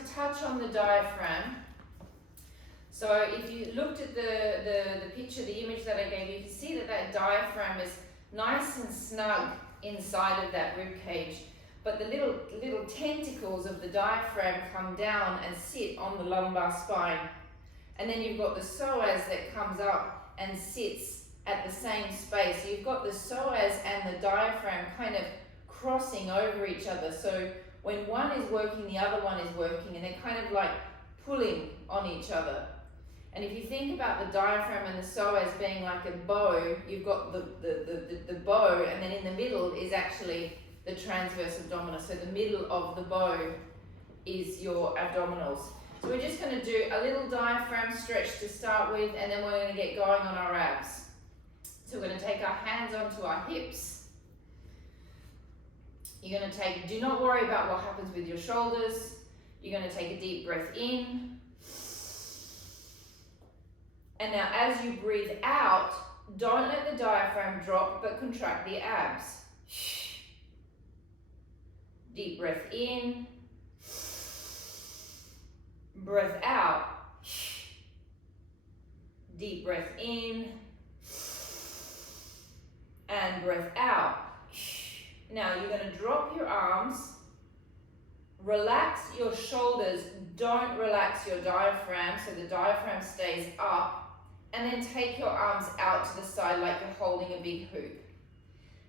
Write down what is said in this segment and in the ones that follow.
to touch on the diaphragm. So if you looked at the picture, the image that I gave you, you can see that that diaphragm is nice and snug inside of that rib cage. But the little tentacles of the diaphragm come down and sit on the lumbar spine. And then you've got the psoas that comes up and sits at the same space. So you've got the psoas and the diaphragm kind of crossing over each other. So when one is working, the other one is working, and they're kind of like pulling on each other. And if you think about the diaphragm and the psoas being like a bow, you've got the bow, and then in the middle is actually the transverse abdominis. So the middle of the bow is your abdominals. So we're just going to do a little diaphragm stretch to start with, and then we're going to get going on our abs. So we're going to take our hands onto our hips. You're going to take, do not worry about what happens with your shoulders. You're going to take a deep breath in. And now as you breathe out, don't let the diaphragm drop, but contract the abs. Deep breath in. Breath out. Deep breath in. And breath out. Now you're going to drop your arms. Relax your shoulders. Don't relax your diaphragm, so the diaphragm stays up. And then take your arms out to the side like you're holding a big hoop.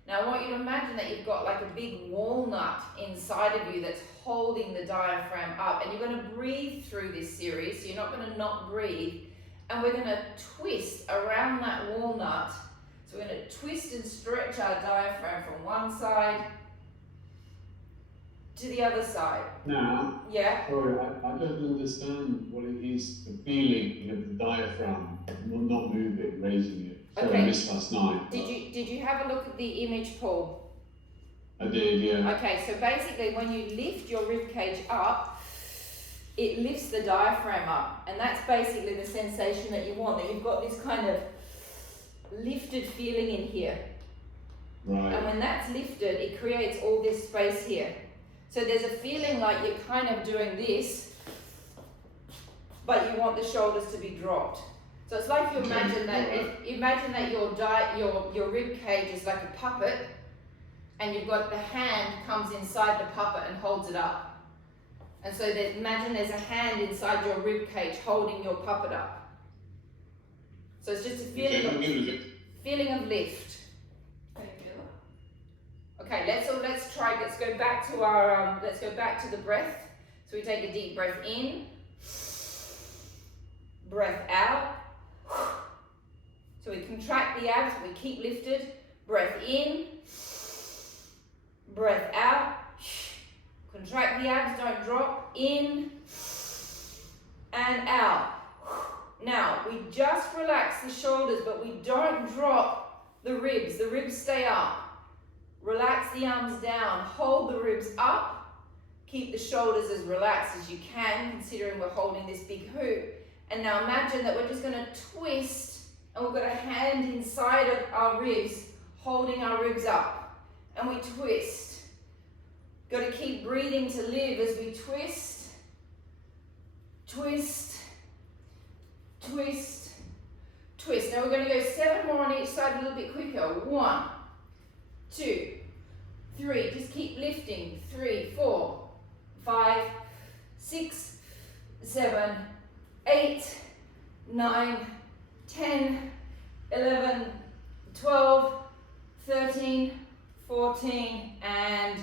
Now I want you to imagine that you've got like a big walnut inside of you that's holding the diaphragm up, and you're going to breathe through this series, so you're not going to not breathe, and we're going to twist around that walnut. So we're going to twist and stretch our diaphragm from one side to the other side. Now, yeah. Sorry, I don't understand what it is, the feeling of the diaphragm, not moving, raising it. So Okay. I missed last night. Did you have a look at the image, Paul? I did, yeah. Okay, so basically when you lift your rib cage up, it lifts the diaphragm up, and that's basically the sensation that you want, that you've got this kind of lifted feeling in here. Right. And when that's lifted, it creates all this space here. So there's a feeling like you're kind of doing this, but you want the shoulders to be dropped. So it's like you imagine that your rib cage is like a puppet, and you've got the hand comes inside the puppet and holds it up. And so imagine there's a hand inside your rib cage holding your puppet up. So it's just a feeling of lift. Okay, let's try. Let's go back to our. Let's go back to the breath. So we take a deep breath in, breath out. So we contract the abs, we keep lifted. Breath in, breath out. Contract the abs, don't drop. In and out. Now we just relax the shoulders, but we don't drop the ribs. The ribs stay up. Relax the arms down, hold the ribs up, keep the shoulders as relaxed as you can, considering we're holding this big hoop. And now imagine that we're just going to twist, and we've got a hand inside of our ribs, holding our ribs up. And we twist. Got to keep breathing to live as we twist, twist, twist, twist. Now we're going to go 7 more on each side, a little bit quicker. 1, 2, 3, just keep lifting. 3, 4, 5, 6, 7, 8, 9, 10, 11, 12, 13, 14, and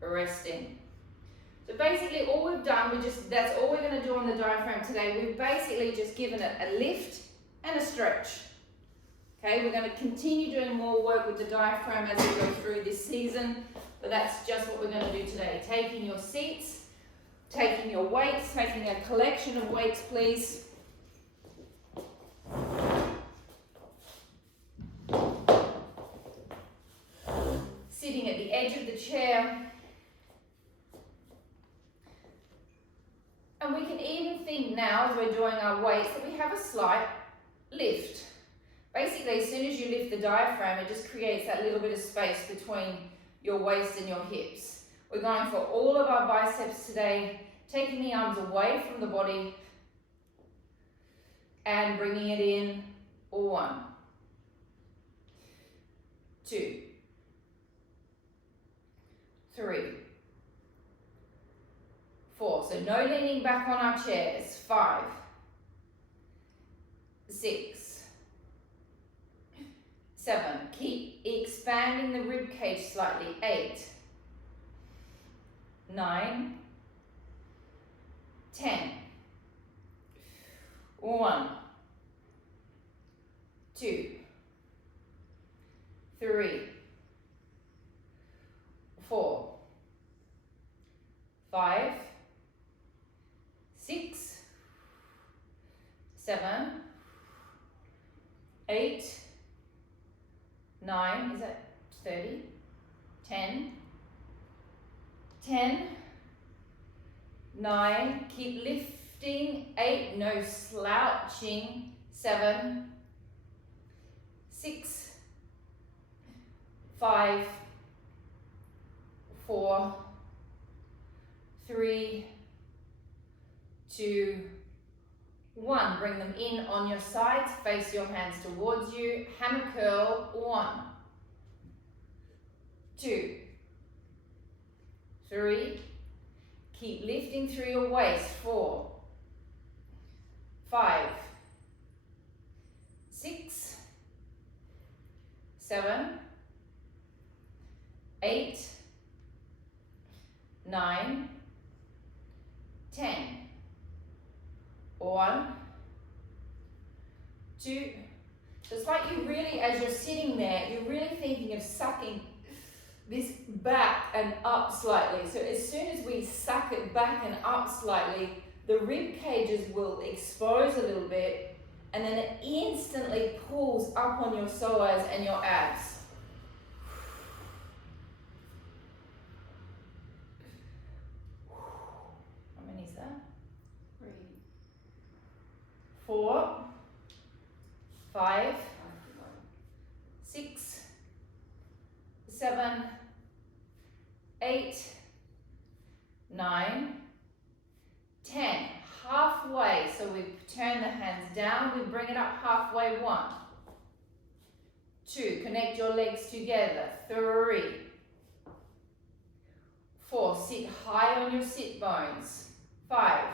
resting. So basically all we've done, that's all we're going to do on the diaphragm today. We've basically just given it a lift and a stretch. Okay, we're going to continue doing more work with the diaphragm as we go through this season, but that's just what we're going to do today. Taking your seats, taking your weights, taking a collection of weights, please. Sitting at the edge of the chair. And we can even think now, as we're doing our weights, that we have a slight lift. Basically, as soon as you lift the diaphragm, it just creates that little bit of space between your waist and your hips. We're going for all of our biceps today, taking the arms away from the body and bringing it in. 1, 2, 3, 4. So no leaning back on our chairs. 5, 6, 7. Keep expanding the rib cage slightly. 8, 9, 10. 1, 2, 3, 4, 5, 6, 7, 8, 9, is that 30? 10, 10, 9, keep lifting. 8, no slouching. 7, 6, 5, 4, 3, 2, 1. Bring them in on your sides. Face your hands towards you. Hammer curl. 1, 2, 3. Keep lifting through your waist. 4, 5, 6, 7, 8, 9, 10. 1, 2. So it's like you really, as you're sitting there, you're really thinking of sucking this back and up slightly. So as soon as we suck it back and up slightly, the rib cages will expose a little bit, and then it instantly pulls up on your psoas and your abs. How many is that? 3, 4, 5, 6, 7, 8, 9, 10. Halfway, so we turn the hands down, we bring it up halfway. 1, 2, connect your legs together. 3, 4, sit high on your sit bones. 5,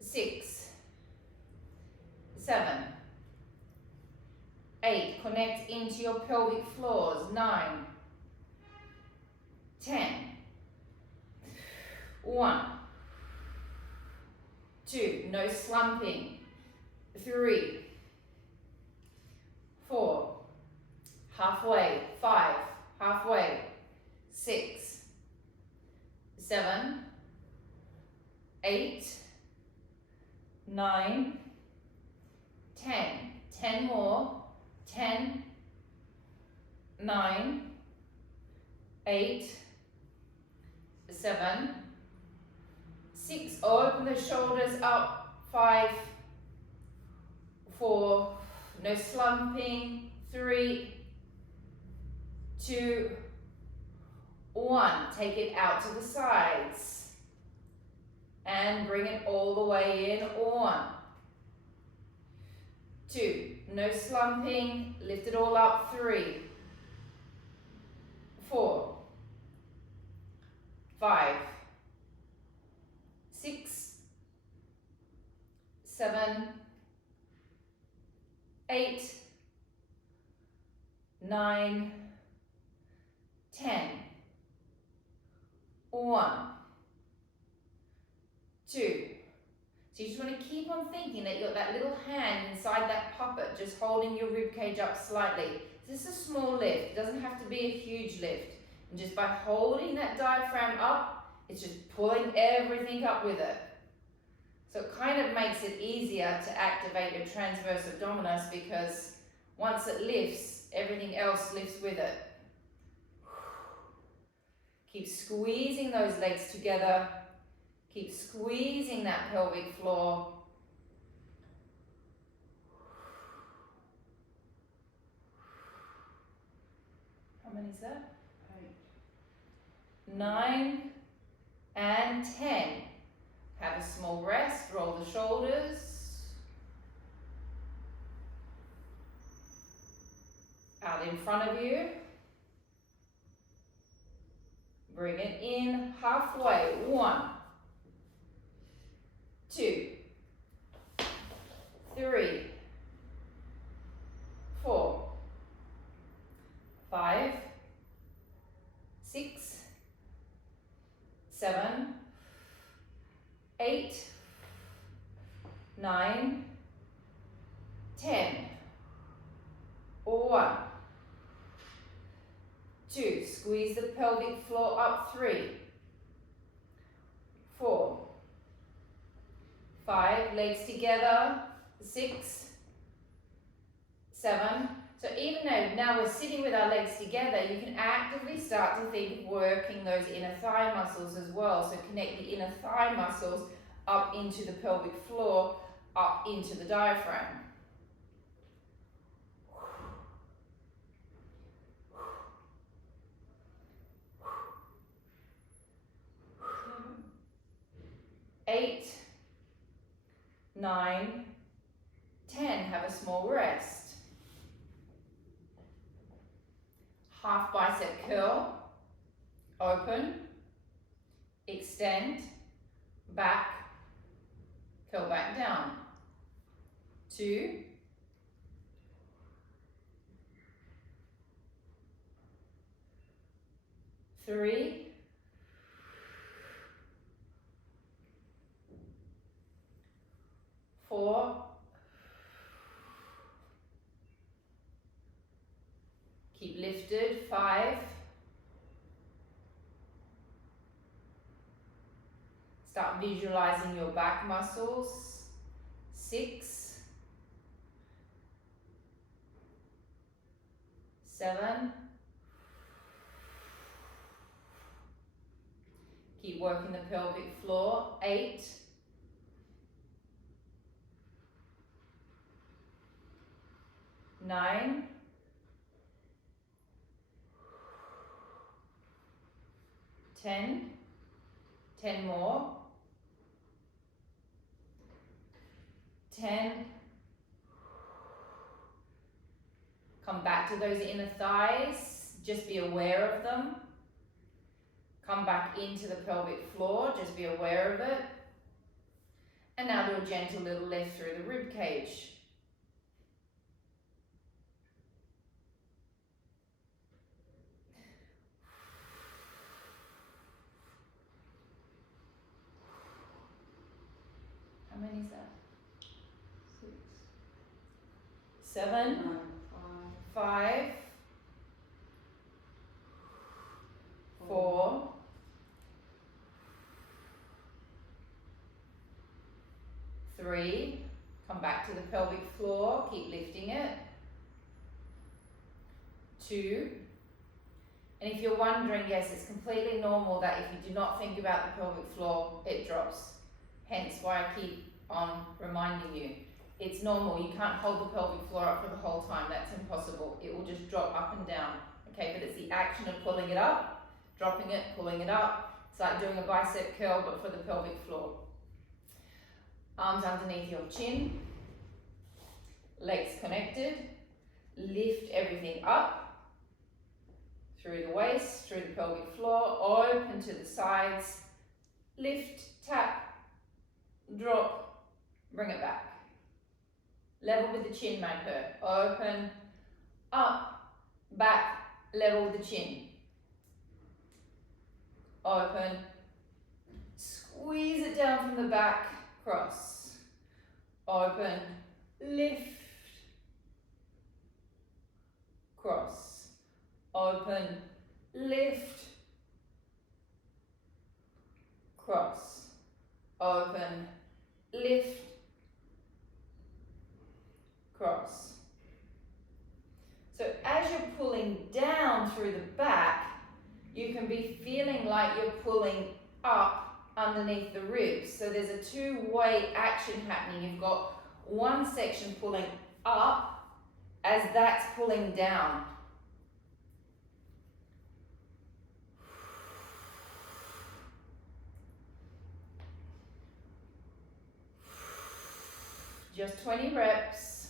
6, 7, 8, connect into your pelvic floors. 9, 10, 1, 2, no slumping. 3, 4, halfway. 5, halfway. 6, 7, 8, 9, 10. 10 more. 10, 9, 8, 7, 6. Open the shoulders up. 5, 4, no slumping. 3, 2, 1. Take it out to the sides and bring it all the way in. 1, 2, no slumping. Lift it all up. 3, 4, 5, 6, 7, 8, 9, 10. 1, 2. So you just want to keep on thinking that you've got that little hand inside that puppet just holding your rib cage up slightly. This is a small lift. It doesn't have to be a huge lift. And just by holding that diaphragm up, it's just pulling everything up with it. So it kind of makes it easier to activate your transverse abdominis, because once it lifts, everything else lifts with it. Keep squeezing those legs together. Keep squeezing that pelvic floor. How many is that? 8, 9 and and 10. Have a small rest, roll the shoulders. Out in front of you. Bring it in halfway. 1, 2, 3, 4, 5, 6, 7, 8, 9, 10. 1, 2, squeeze the pelvic floor up. 3, 4, 5, legs together. 6, 7. So even though now we're sitting with our legs together, you can actively start to think of working those inner thigh muscles as well. So connect the inner thigh muscles up into the pelvic floor, up into the diaphragm. Eight, 9, 10. Have a small rest. Half bicep curl, open, extend, back, curl back down. 2, 3, 4, keep lifted. 5, start visualizing your back muscles. 6, 7, keep working the pelvic floor. 8, 9, 10, 10 more, 10, come back to those inner thighs, just be aware of them, come back into the pelvic floor, just be aware of it, and now do a gentle little lift through the rib cage. How many is that? 6, 7, 5, 4, 3, come back to the pelvic floor, keep lifting it. 2, and if you're wondering, yes, it's completely normal that if you do not think about the pelvic floor, it drops. Hence why I keep on reminding you. It's normal, you can't hold the pelvic floor up for the whole time, that's impossible. It will just drop up and down, okay? But it's the action of pulling it up, dropping it, pulling it up. It's like doing a bicep curl, but for the pelvic floor. Arms underneath your chin, legs connected, lift everything up, through the waist, through the pelvic floor, open to the sides, lift, tap, drop, bring it back. Level with the chin might hurt. Open, up, back, level with the chin. Open, squeeze it down from the back, cross. Open, lift, cross. Open, lift, cross. Open, lift, cross. So as you're pulling down through the back, you can be feeling like you're pulling up underneath the ribs. So there's a two-way action happening. You've got one section pulling up as that's pulling down. Just 20 reps.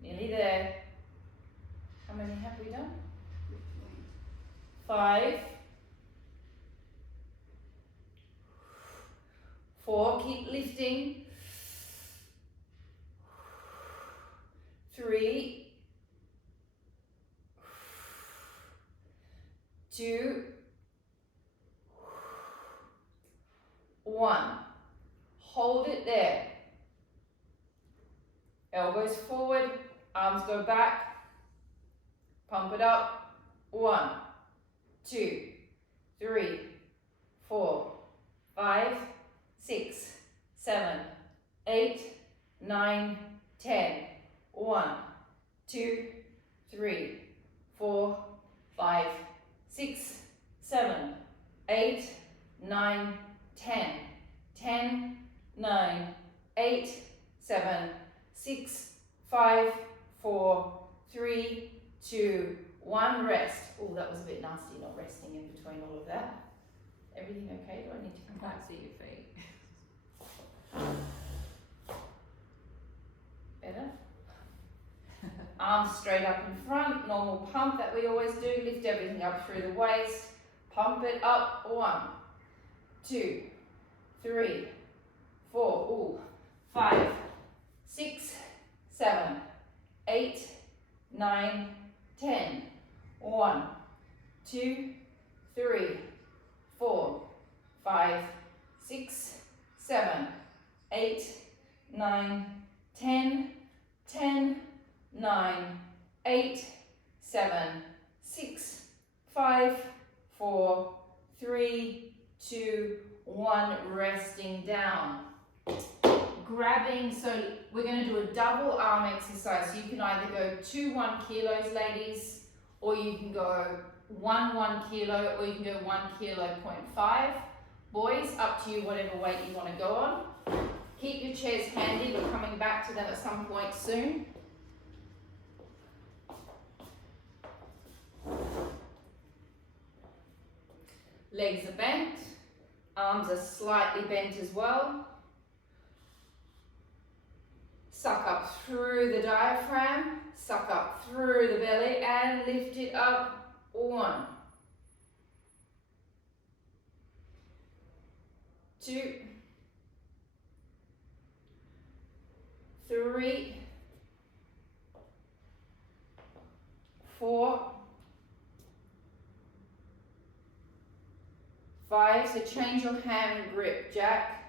Nearly there. How many have we done? 5, 4, keep lifting. 3, 2, 1. Hold it there. Elbows forward, arms go back. Pump it up. 1, 2, 3, 4, 5, 6, 7, 8, 9, 10. 1, 2, 3, 4, 5, 6, 7, 8, 9, 10. 10, 9, 8, 7, 6, 5, 4, 3, 2, 1. Rest. Oh, that was a bit nasty, not resting in between all of that. Everything okay? Do I need to come back? Can't see your feet. Better? Arms straight up in front, normal pump that we always do. Lift everything up through the waist. Pump it up. 1, 2, 3, 4, ooh, 5, 6, 7, 8, 9, 10. 1, 2, 3, 4, 5, 6, 7, 8, 9, 10. 10, 9, 8, 7, 6, 5, 4, 3, 2, 1. Resting down. Grabbing, so we're going to do a double arm exercise. So you can either go 2 1 kilos, ladies, or you can go 1 kilo, or you can go 1 kilo 0.5. Boys, up to you, whatever weight you want to go on. Keep your chairs handy. We're coming back to them at some point soon. Legs are bent. Arms are slightly bent as well. Suck up through the diaphragm. Suck up through the belly and lift it up. 1, 2, 3, 4, 5. So change your hand grip, Jack.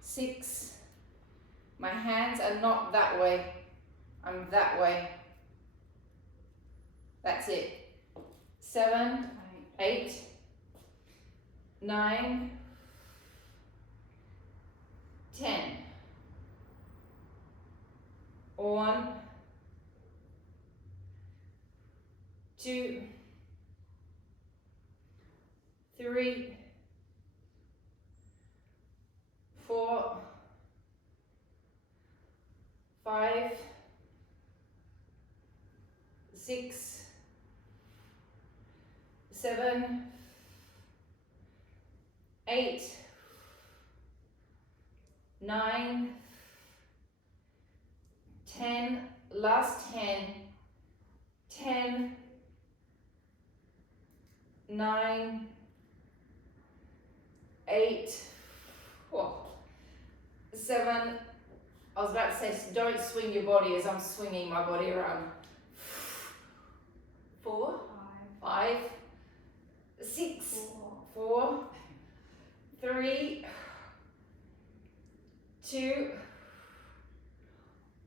6. My hands are not that way. I'm that way. That's it. 7, 8, 9, 10. 1, 2, 3, 4, 5, 6, 7, 8, 9, 10. Last 10. 10, 9, 8, 7. I was about to say, don't swing your body as I'm swinging my body around. 4, 5, 6, 4, 3, 2,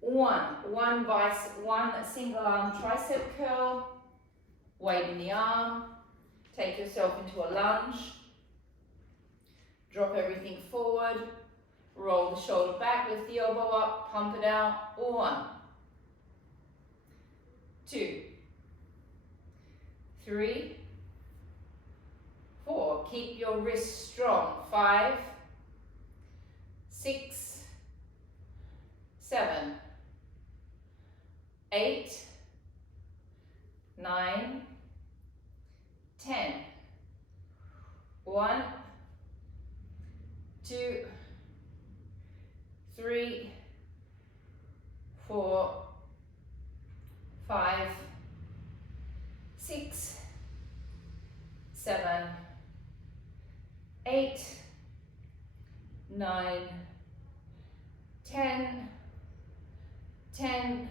1. One single arm tricep curl. Weight in the arm. Take yourself into a lunge. Drop everything forward. Roll the shoulder back, lift the elbow up, pump it out. 1, 2, 3, 4. Keep your wrists strong. 5, 6, 7, 8, 9, 10. 1, 2, 3, 4, 5, 6, 7, 8, 9, 10, 10,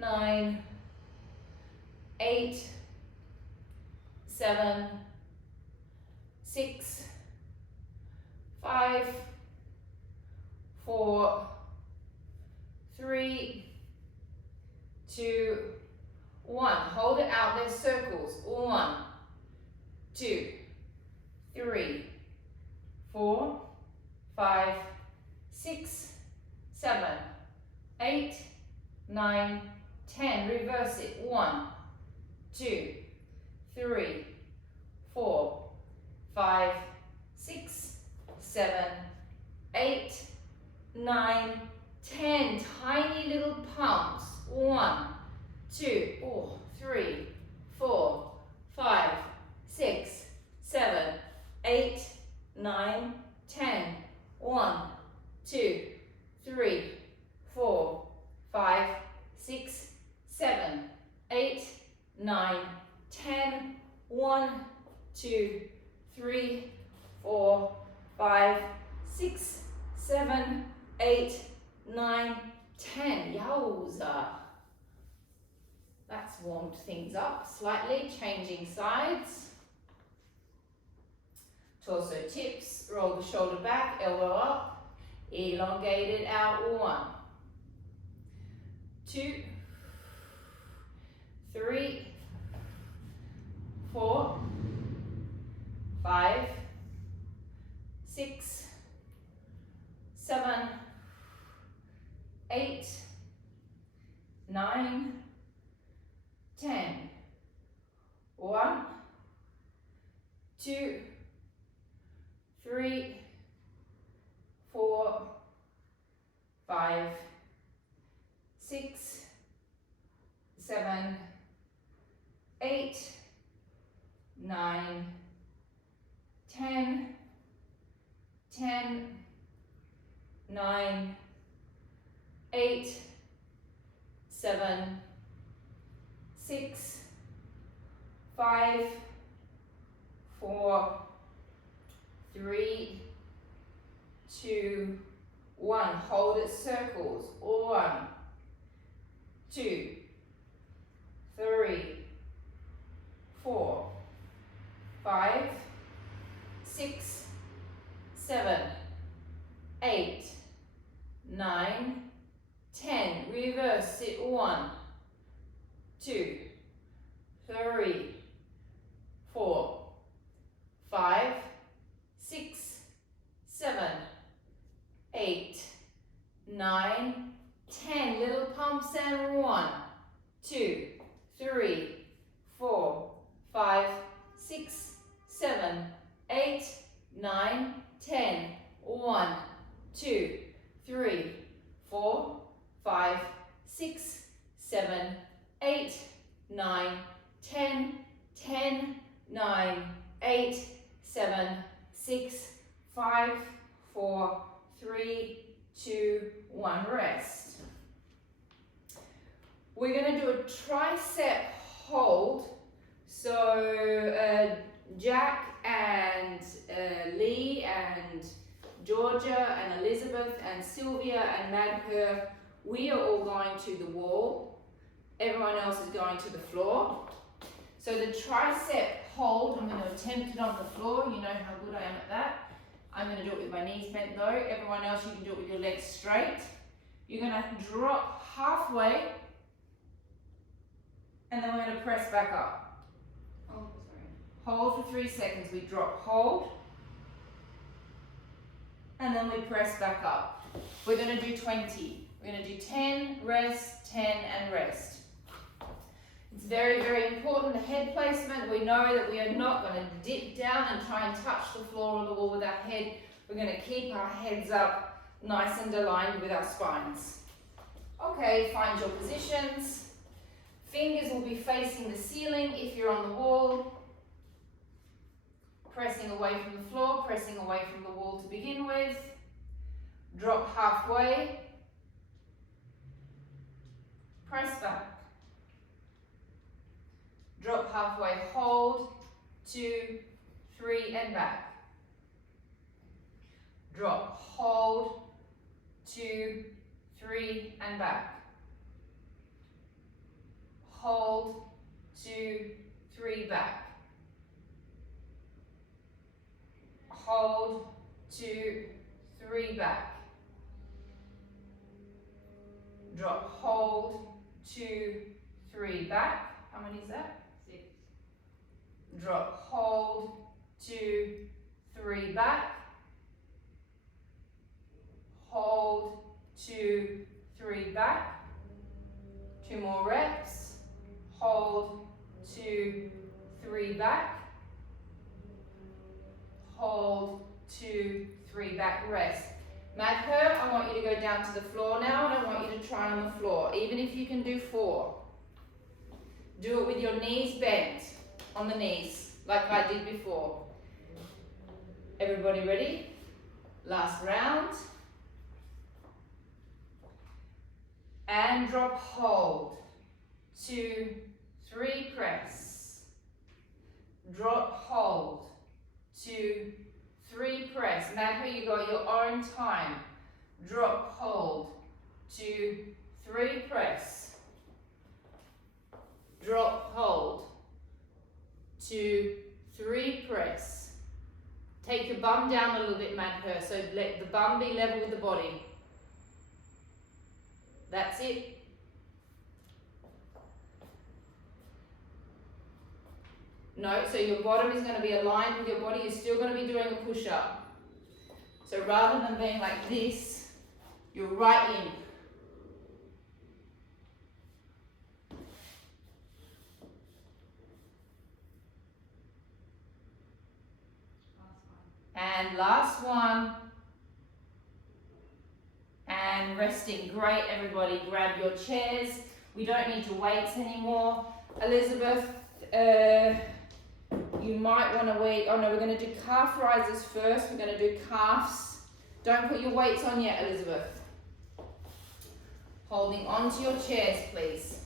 9, 8, 7, 6, 5, 4, 3, 2, 1. Hold it out, there's circles. 1, 2, 3, 4, 5, 6, 7, 8, 9, 10. Reverse it. 1, 2, 3, 4, 5, 6, 7, 8, 9, 10. Tiny little pumps. 1, 2, 3, 4, 5, 6, 7, 8, 9, 10. 1, 2, 3, 4, 5, 6, 7, 8, 9, 10. 1, 2, 3, 4, 5, 6, 7, 8, 9, 10. Yowza. That's warmed things up slightly. Changing sides. Torso tips. Roll the shoulder back. Elbow up. Elongate it out. 1, 2, 3, 4, 5, 6, 7, 8, 9, 10. 1, 2, 3, 4, 5, 6, 7, 8, 9, 10, 10, 9, 8, 7, 6, 5, 4, 3, 2, 1. Hold it, circles. 1, 2, 3, 4, 5, 6, 7, 8, 9, 10. Reverse it. 1, 2, 3, 4, 5, 6, 7, 8, 9, 10. Little pumps and 1, 2, 3, 4, 5, 6, 7, 8, 9, 10. 1, 2, 3, 4, 5, 6, 7, 8, 9, 10, 10, 9, 8, 7, 6, 5, 4, 3, 2, 1. Rest. We're going to do a tricep hold. So Jack and Lee and Georgia and Elizabeth and Sylvia and Madhur, we are all going to the wall. Everyone else is going to the floor. So the tricep hold, I'm going to attempt it on the floor. You know how good I am at that. I'm going to do it with my knees bent though. Everyone else, you can do it with your legs straight. You're going to drop halfway and then we're going to press back up. Oh, sorry. Hold for 3 seconds. We drop, hold, and then we press back up. We're going to do 20. We're going to do 10, rest, 10, and rest. It's very, very important, the head placement. We know that we are not going to dip down and try and touch the floor or the wall with our head. We're going to keep our heads up nice and aligned with our spines. Okay, find your positions. Fingers will be facing the ceiling if you're on the wall. Pressing away from the floor, pressing away from the wall to begin with. Drop halfway. Press back. Drop halfway, hold, 2, 3, and back. Drop, hold, 2, 3, and back. Hold, 2, 3, back. Hold, 2, 3, back. Drop, hold, 2, 3, back. How many is that? 6. Drop, hold, 2, 3, back. Hold, 2, 3, back. 2 more reps. Hold, 2, 3, back. Hold, 2, 3, back, rest. Madhur, I want you to go down to the floor now, and I want you to try on the floor, even if you can do 4. Do it with your knees bent on the knees, like I did before. Everybody ready? Last round. And drop, hold. 2, 3, press. Drop, hold. 2, 3, press. Madhur, you got your own time. Drop, hold. 2, 3, press. Drop, hold. 2, 3, press. Take your bum down a little bit, Madhur, so let the bum be level with the body. That's it. No, so your bottom is going to be aligned with your body. You're still going to be doing a push-up. So rather than being like this, you're right in. And last one. And resting. Great, everybody. Grab your chairs. We don't need to weights anymore. Elizabeth, you might want to wait. Oh no, we're going to do calf rises first. We're going to do calves. Don't put your weights on yet, Elizabeth. Holding on to your chairs, please.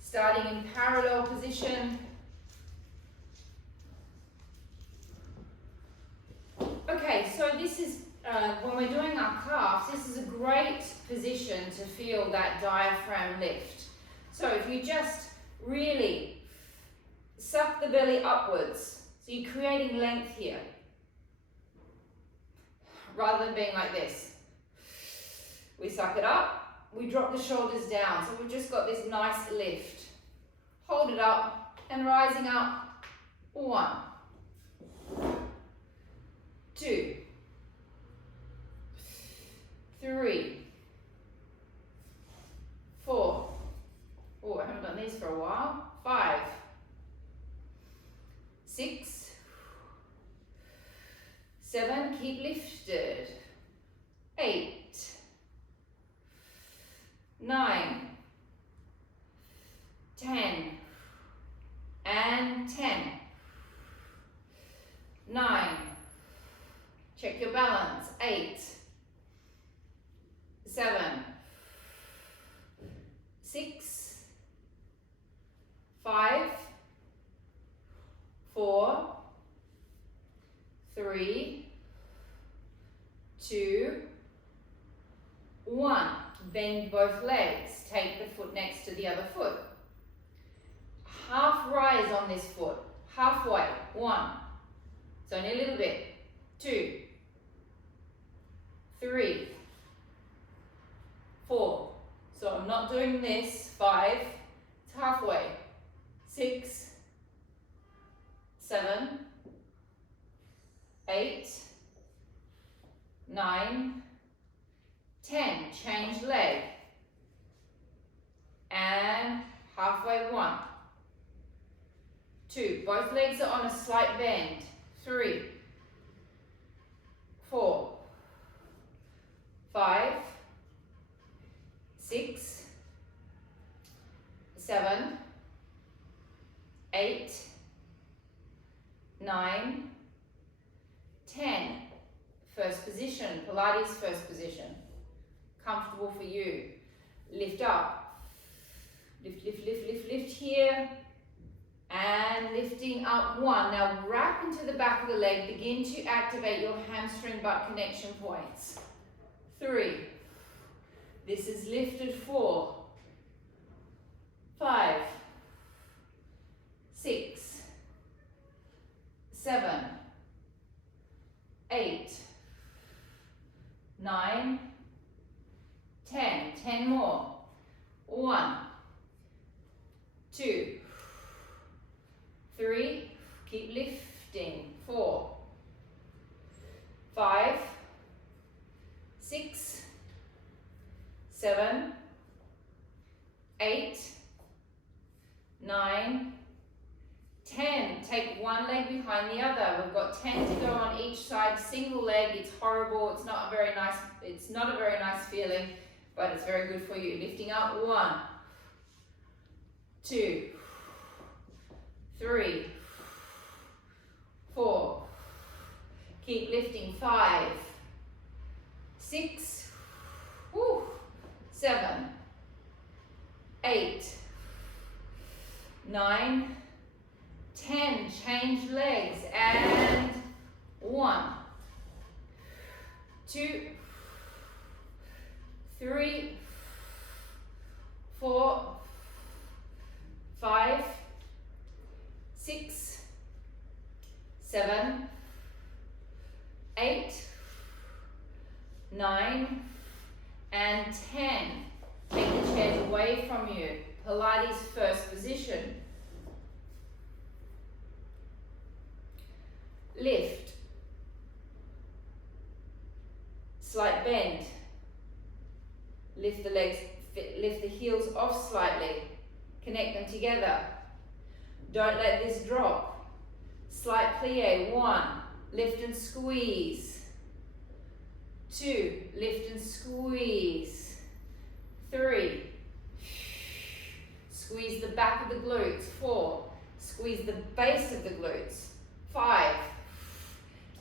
Starting in parallel position. Okay, so this is, when we're doing our calves, this is a great position to feel that diaphragm lift. So if you just really suck the belly upwards, so you're creating length here, rather than being like this. We suck it up, we drop the shoulders down, so we've just got this nice lift. Hold it up and rising up. 1, 2, 3, 4. Oh, I haven't done these for a while. 5, 6, 7, keep lifted. 8, 9, 10, and 10. 9. Check your balance. 8, 7, 6, 5, 4, 3, 2, 1. Bend both legs. Take the foot next to the other foot. Half rise on this foot. Halfway. 1. It's only a little bit. 2, 3, 4. So I'm not doing this. 5. It's halfway. 6, 7, 8, 9, 10. Change leg. And halfway. 1, 2. Both legs are on a slight bend. 3, 4, 5, 6, 7, 8, 9, 10. First position, Pilates first position. Comfortable for you. Lift up. Lift, lift, lift, lift, lift here. And lifting up 1. Now wrap into the back of the leg. Begin to activate your hamstring butt connection points. 3. This is lifted. 4, 5, 6, 7, 8, 9, 10. 10 more. 1, 2, 3. Keep lifting. 4, 5, 6, 7, 8, 9, 10. Take one leg behind the other. We've got 10 to go on each side. Single leg, it's horrible. It's not a very nice feeling, but it's very good for you. Lifting up. 1, 2, 3, 4. Keep lifting. 5, 6, 7, 8, 9, 10. Change legs. And 1, 2, 3, 4, 5, 6, 7, 8, 9, and 10. Take the chairs away from you. Pilates first position. Lift. Slight bend. Lift the legs, lift the heels off slightly. Connect them together. Don't let this drop. Slight plie. 1. Lift and squeeze. 2. Lift and squeeze. 3. Squeeze the back of the glutes. 4. Squeeze the base of the glutes. 5.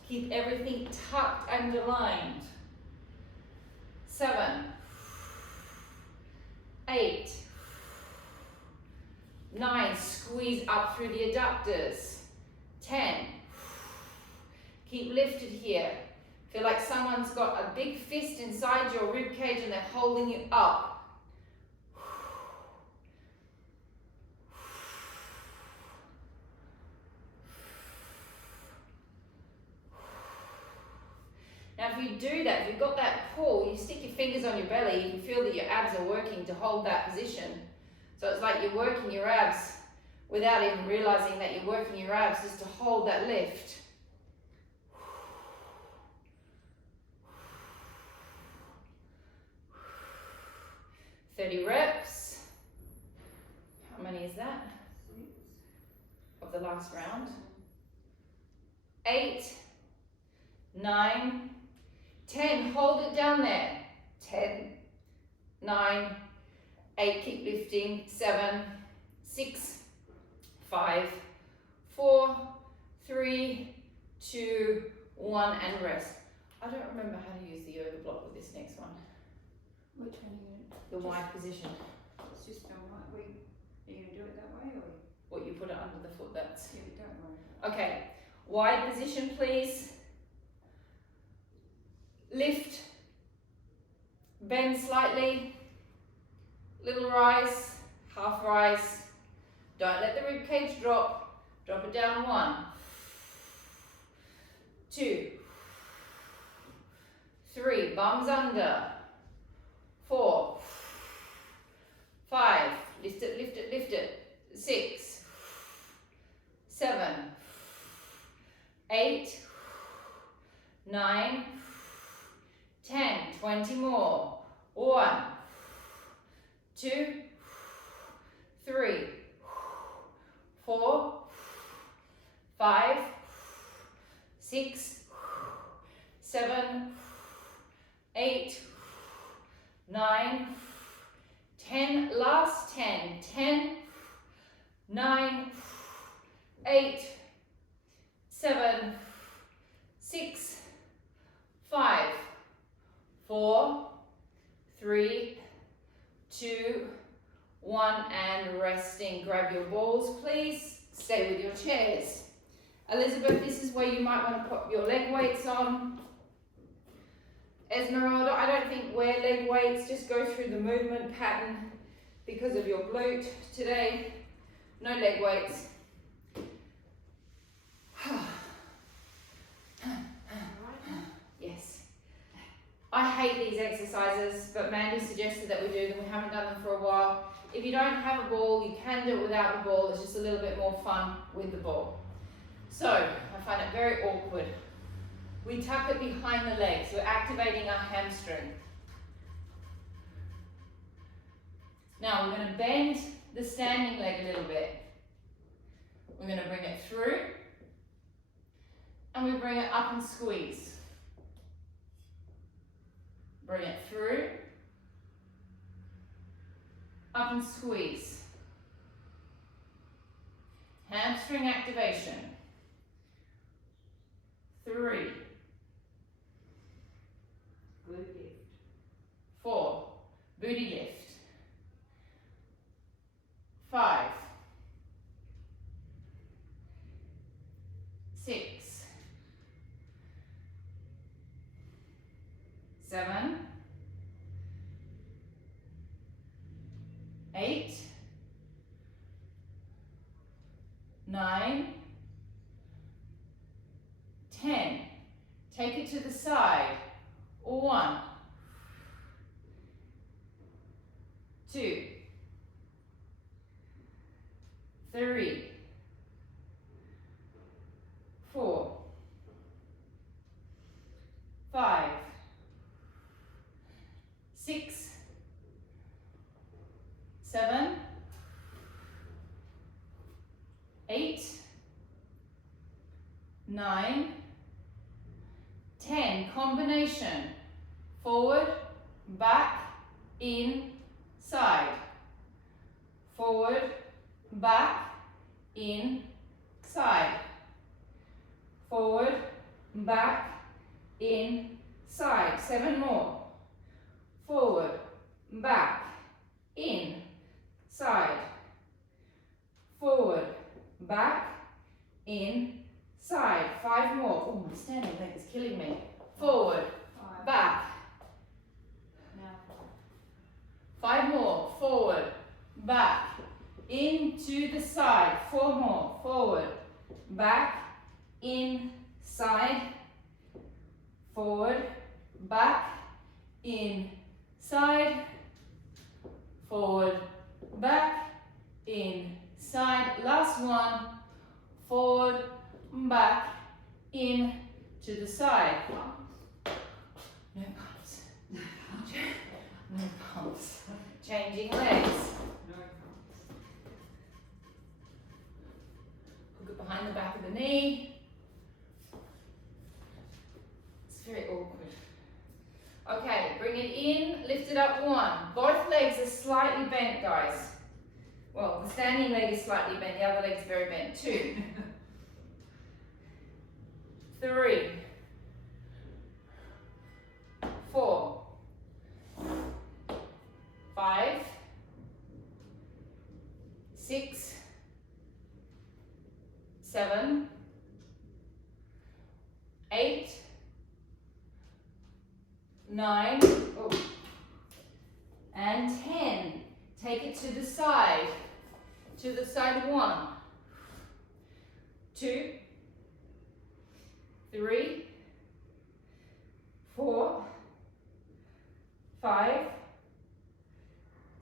Keep everything tucked and aligned. 7. 8. 9. Squeeze up through the adductors. 10. Keep lifted here. Feel like someone's got a big fist inside your rib cage and they're holding you up. Now if you do that, if you've got that pull, you stick your fingers on your belly, you can feel that your abs are working to hold that position. So it's like you're working your abs without even realizing that you're working your abs just to hold that lift. "30 reps. How many is that? Of the last round. 8, 9, 10. Hold it down there. 10, 9, 8. Keep lifting. 7, 6, 5, 4, 3, 2, 1, and rest. I don't remember how to use the yoga block with this next one. Which one are you? The wide position. It's just done right. Are you going to do it that way or? What you put it under the foot, that's. Yeah, don't worry. Okay. Wide position, please. Lift. Bend slightly. Little rise. Half rise. Don't let the rib cage drop. Drop it down. 1, 2, 3. Bums under. 4, 5. Lift it, lift it, lift it. 6, 7, 8, 9, 10. 20 more. 1, 2, 3, 4, 5, 6, 7, 9, 8, 7, 6, 5, 4, 3, 2, 1, and resting. Grab your balls, please. Stay with your chairs. Elizabeth, this is where you might want to put your leg weights on. Esmeralda, I don't think wear leg weights, just go through the movement pattern because of your glute today. No leg weights. Yes. I hate these exercises, but Mandy suggested that we do them. We haven't done them for a while. If you don't have a ball, you can do it without the ball. It's just a little bit more fun with the ball. So, I find it very awkward. We tuck it behind the legs. We're activating our hamstring. Now, we're going to bend the standing leg a little bit. We're going to bring it through. And we bring it up and squeeze. Bring it through. Up and squeeze. Hamstring activation. 3. Good lift. 4. Booty lift. 5. 6. 7. 8. 9. 10. Take it to the side. 1. 2. 3. 4. 5. 6. 7. 8. 9. 10. Combination. Forward, back, in, side. Forward, back, in, side. Forward, back, in, side. 7 more. Forward, back, in, side. Forward, back, in, side. 5 more. Oh, my standing leg is killing me. Forward, 5. back. Now. 5 more. Forward, back, into the side. 4 more. Forward, back, in, side. Forward, back, in, side. Forward, back, in, side. Last one. Forward, back, in, to the side. No pumps. No pumps. Changing legs. No. Hook it behind the back of the knee. It's very awkward. Okay, bring it in, lift it up 1. Both legs are slightly bent, guys. Well, the standing leg is slightly bent, the other leg's very bent. 2. 3. 4. 5. 6. 7. 8. 9. Oh. And 10. Take it to the side. To the side. 1. 2. 3. 4. 5.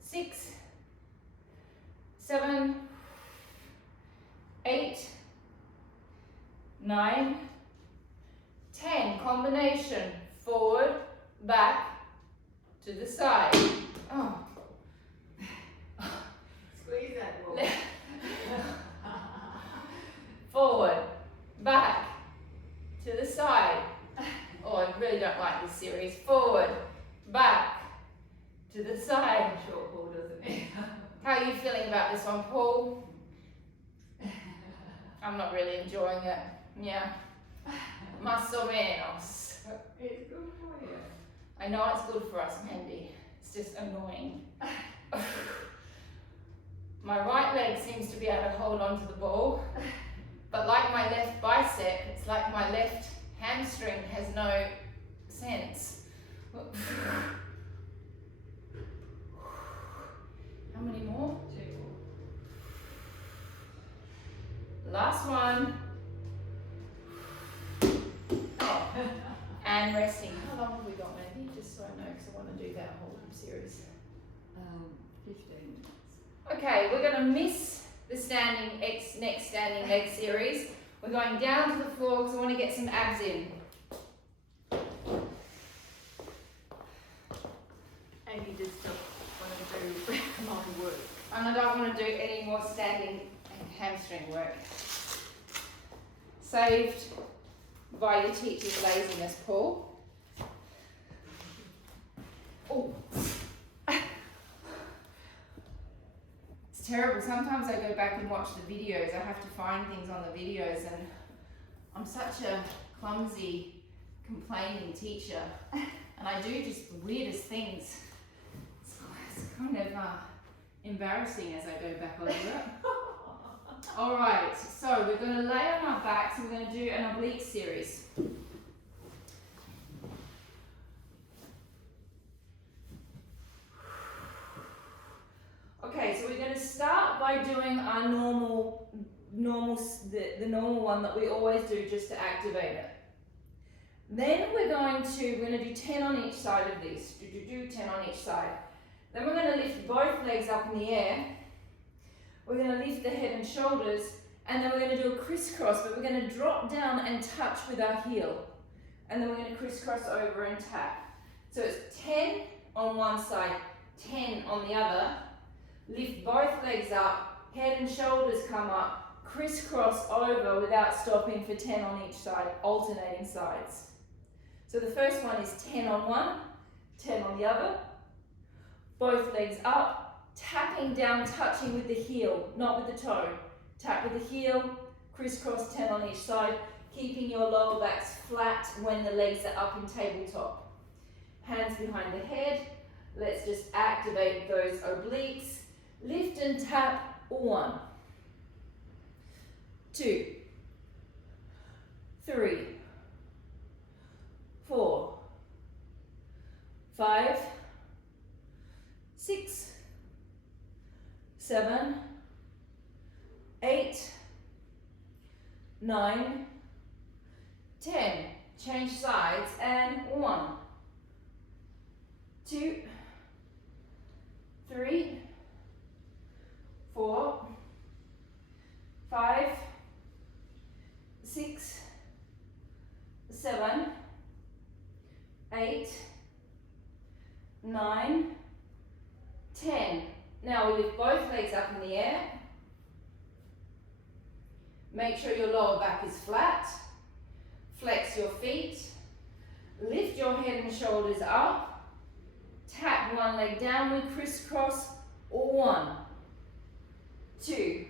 6. 7. 8. 9. 10. Combination. Forward, back, to the side. Oh. Squeeze that wall. Forward, back, to the side. Oh, I really don't like this series. Forward, back, to the side. Short ball, doesn't it? How are you feeling about this one, Paul? I'm not really enjoying it. Yeah. Más o menos. It's good for you. I know it's good for us, Mandy. It's just annoying. My right leg seems to be able to hold on to the ball, but like my left bicep, it's like my left hamstring has no sense. How many more? 2 more. Last one. Oh. And resting. How long have we got, Mandy? Just so I know, because I want to do that whole series. 15 minutes. Okay, we're going to miss the next standing leg series. We're going down to the floor because I want to get some abs in. And you just don't want to do more work. And I don't want to do any more standing and hamstring work. Saved by your teacher's laziness, Paul. Oh. It's terrible. Sometimes I go back and watch the videos. I have to find things on the videos, and I'm such a clumsy, complaining teacher. And I do just the weirdest things. It's kind of embarrassing as I go back over it. Alright, so we're going to lay on our backs and we're going to do an oblique series. Okay, so we're going to start by doing our the normal one that we always do just to activate it. Then we're going to do 10 on each side of these. 10 on each side. Then we're going to lift both legs up in the air. We're going to lift the head and shoulders, and then we're going to do a crisscross, but we're going to drop down and touch with our heel. And then we're going to crisscross over and tap. So it's 10 on one side, 10 on the other. Lift both legs up, head and shoulders come up, crisscross over without stopping for 10 on each side, alternating sides. So the first one is 10 on one, 10 on the other. Both legs up. Tapping down, touching with the heel, not with the toe. Tap with the heel, crisscross 10 on each side, keeping your lower backs flat when the legs are up in tabletop. Hands behind the head. Let's just activate those obliques. Lift and tap. 1, 2, 3, 4, 5, 6, 7, 8, 9, 10. Change sides and 1, 2, 3, 4, 5, 6, 7, 8, 9, 10. Now we lift both legs up in the air. Make sure your lower back is flat. Flex your feet. Lift your head and shoulders up. Tap one leg down with crisscross. 1, 2,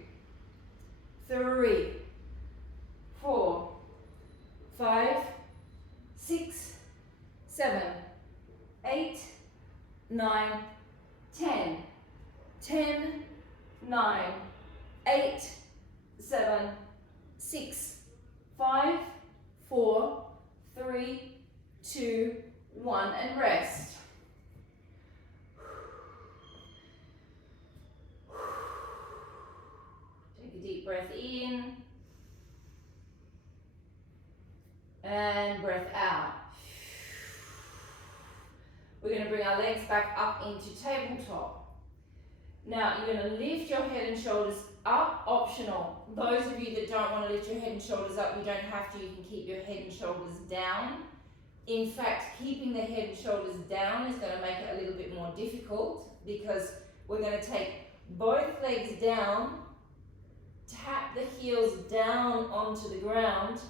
3, 4, 5, 6, 7, 8, 9, 10. 10, 9, 8, 7, 6, 5, 4, 3, 2, 1, and rest. Take a deep breath in and breath out. We're going to bring our legs back up into tabletop. Now you're going to lift your head and shoulders up, optional. Those of you that don't want to lift your head and shoulders up, you don't have to, you can keep your head and shoulders down. In fact, keeping the head and shoulders down is going to make it a little bit more difficult because we're going to take both legs down, tap the heels down onto the ground,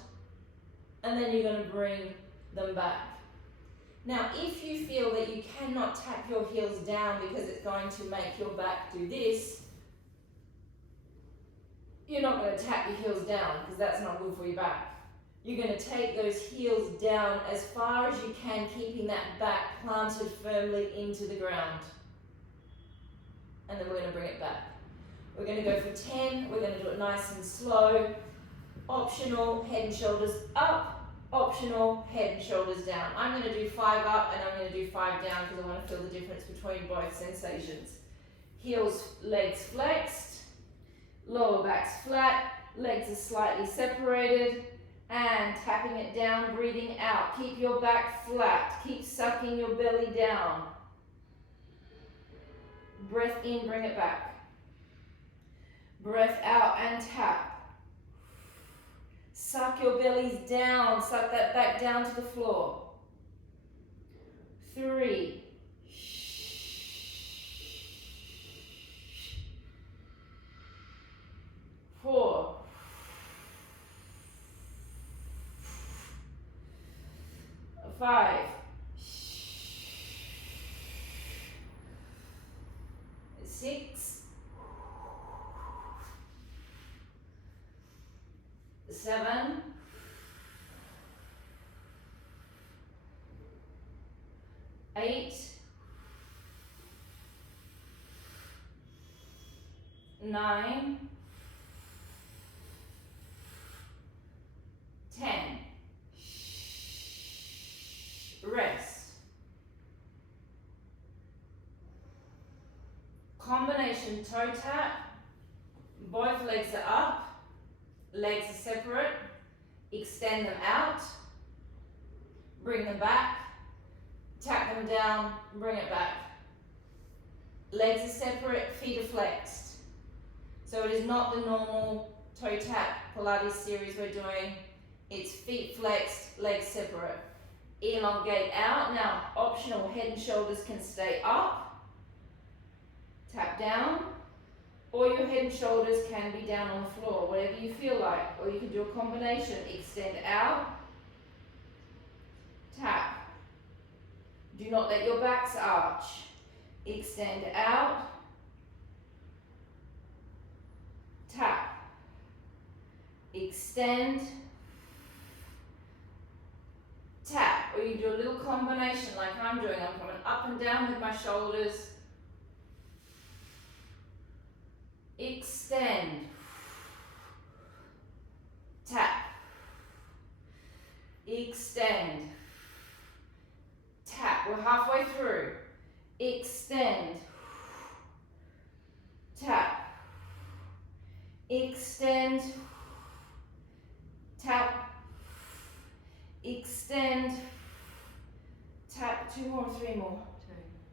and then you're going to bring them back. Now, if you feel that you cannot tap your heels down because it's going to make your back do this, you're not going to tap your heels down because that's not good for your back. You're going to take those heels down as far as you can, keeping that back planted firmly into the ground. And then we're going to bring it back. We're going to go for 10. We're going to do it nice and slow. Optional, head and shoulders up. Optional, head and shoulders down. I'm going to do 5 up and I'm going to do 5 down because I want to feel the difference between both sensations. Heels, legs flexed. Lower back's flat. Legs are slightly separated. And tapping it down, breathing out. Keep your back flat. Keep sucking your belly down. Breath in, bring it back. Breath out and tap. Suck your bellies down. Suck that back down to the floor. 3. 4. 5. 6. 7. 8. 9. 10. Rest. Combination toe tap. Both legs are up. Legs are separate. Extend them out. Bring them back. Tap them down. Bring it back. Legs are separate. Feet are flexed. So it is not the normal toe tap Pilates series we're doing. It's feet flexed, legs separate. Elongate out. Now, optional, head and shoulders can stay up. Tap down. Or your head and shoulders can be down on the floor, whatever you feel like. Or you can do a combination. Extend out. Tap. Do not let your backs arch. Extend out. Tap. Extend. Tap. Or you do a little combination like I'm doing. I'm coming up and down with my shoulders. Extend. Tap. Extend. Tap. We're halfway through. Extend. Tap. Extend. Tap. Extend. Tap. 2 more, 3 more.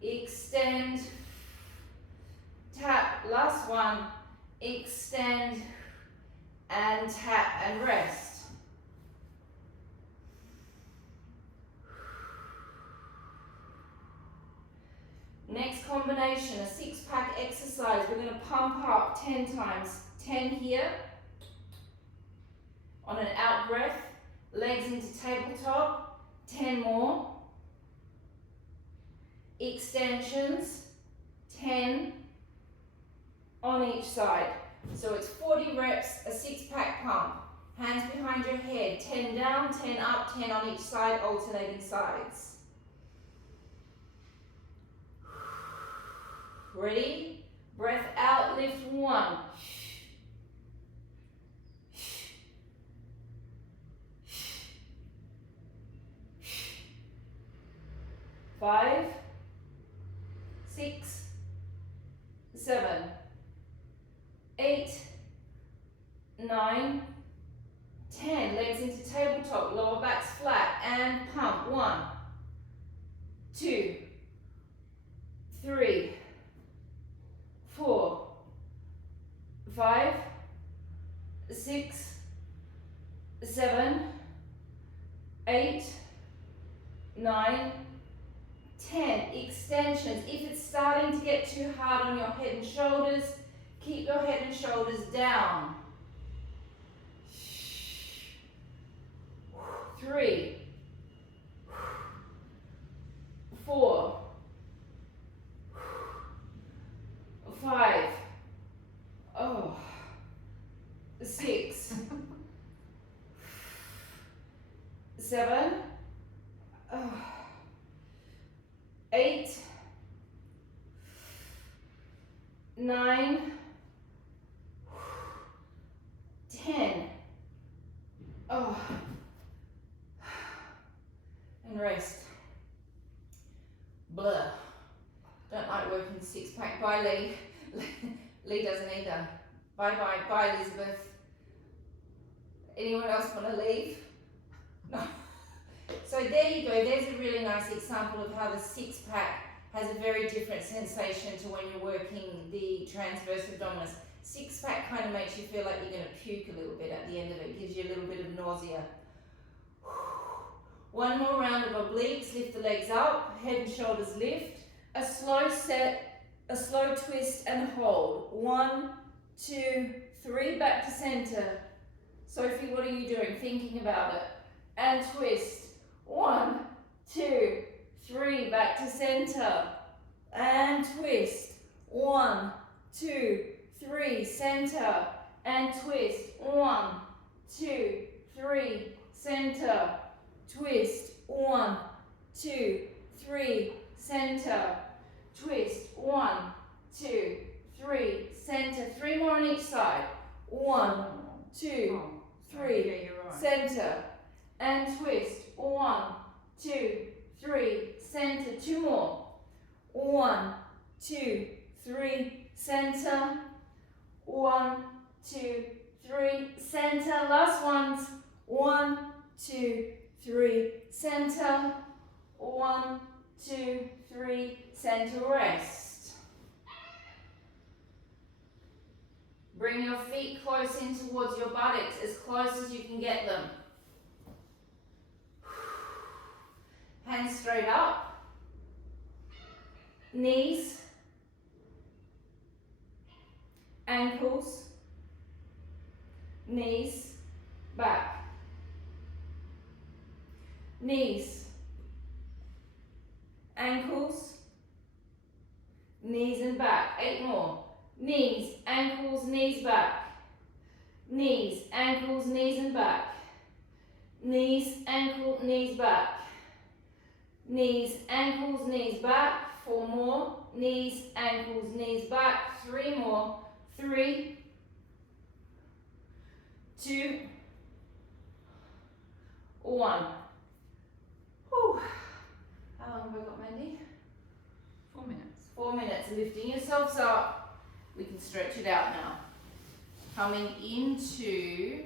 Extend. Tap. Last one. Extend. And tap and rest. Next combination, a 6-pack exercise. We're going to pump up 10 times. 10 here. On an out breath. Legs into tabletop. 10 more. Extensions. 10 on each side. So it's 40 reps, a 6-pack pump. Hands behind your head. 10 down, 10 up, 10 on each side, alternating sides. Ready? Breath out, lift 1. 5, 6, 7, 8, 9, 10. Legs into tabletop, lower back's flat, and pump. 1, 2, 3, 4, 5, 6, 7, 8, 9, 10. Extensions. If it's starting to get too hard on your head and shoulders, keep your head and shoulders down. 3, 4, 5, 6, 7, 8, 9, 10. Oh. And rest. Blah. Don't like working six pack. Bye, Lee. Lee doesn't either. Bye, bye, bye, Elizabeth. Anyone else want to leave? No. So there you go. There's a really nice example of how the six pack has a very different sensation to when you're working the transverse abdominis. Six pack kind of makes you feel like you're going to puke a little bit at the end of it. Gives you a little bit of nausea. One more round of obliques. Lift the legs up. Head and shoulders lift. A slow set, a slow twist and hold. 1, 2, 3, back to center. Sophie, what are you doing? Thinking about it. And twist. 1, 2, 3, back to center. And twist. 1, 2, 3, center. And twist. 1, 2, 3, center. Twist. 1, 2, 3, center. Twist. 1, 2, 3, center. 3 more on each side. 1, 2, 3, Yeah, you're right. center. And twist. 1, 2, 3, center. 2 more. 1, 2, 3, center. 1, 2, 3, center. Last ones. 1, 2, 3, center. 1, 2, 3, center. Rest. Bring your feet close in towards your buttocks, as close as you can get them. Hands straight up. Knees. Ankles. Knees. Back. Knees. Ankles. Knees and back. 8 more. Knees, ankles, knees, back. Knees, ankles, knees and back. Knees, ankle, knees, back. Knees, ankles, knees, back. 4 more. Knees, ankles, knees, back. 3 more. 3, 2, 1. Whew. How long have I got, Mandy? 4 minutes. 4 minutes. Lifting yourselves up. We can stretch it out now. Coming into,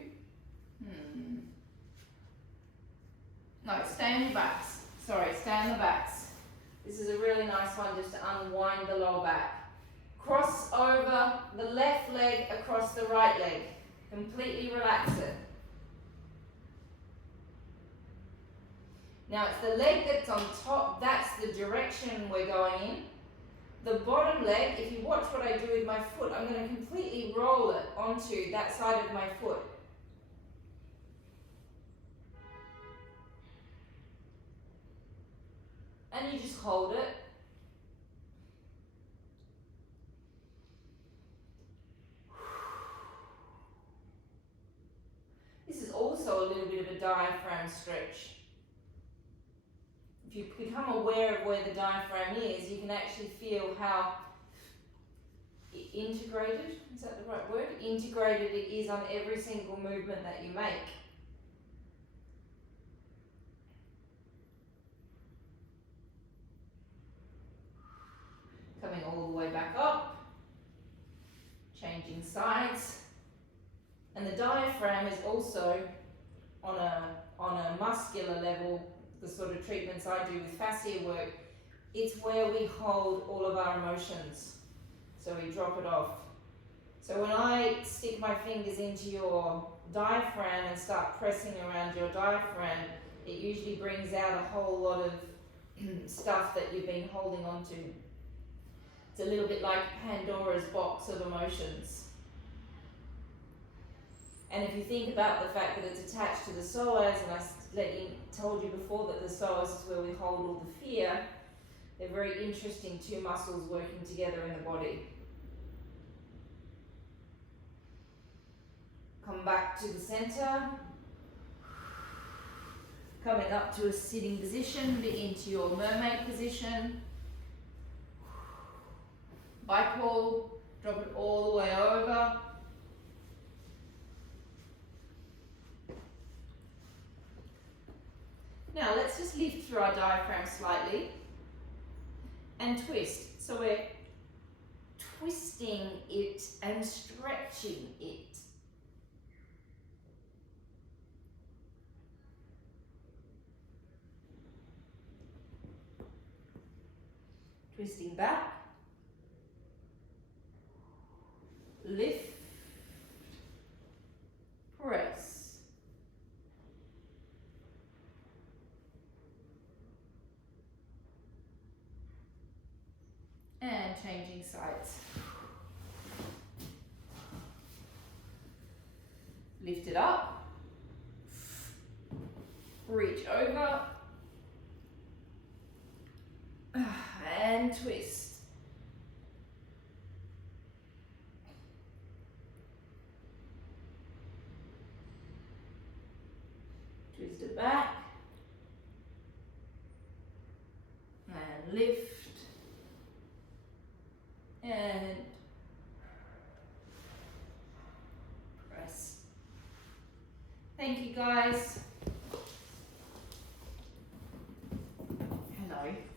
no, stay on your backs. Sorry, stay on the backs. This is a really nice one just to unwind the lower back. Cross over the left leg across the right leg. Completely relax it. Now it's the leg that's on top, that's the direction we're going in. The bottom leg, if you watch what I do with my foot, I'm going to completely roll it onto that side of my foot. And you just hold it. This is also a little bit of a diaphragm stretch. If you become aware of where the diaphragm is, you can actually feel how integrated, is that the right word? Integrated it is on every single movement that you make. Coming all the way back up, changing sides. And the diaphragm is also on a muscular level, the sort of treatments I do with fascia work, it's where we hold all of our emotions. So we drop it off. So when I stick my fingers into your diaphragm and start pressing around your diaphragm, it usually brings out a whole lot of stuff that you've been holding on to. It's a little bit like Pandora's box of emotions. And if you think about the fact that it's attached to the psoas, and I told you before that the psoas is where we hold all the fear, they're very interesting two muscles working together in the body. Come back to the center. Coming up to a sitting position, into your mermaid position. Bike wall, drop it all the way over. Now let's just lift through our diaphragm slightly and twist. So we're twisting it and stretching it. Twisting back, lift, press. And changing sides. Lift it up, reach over, and twist. Twist it back, and lift, and press. Thank you guys.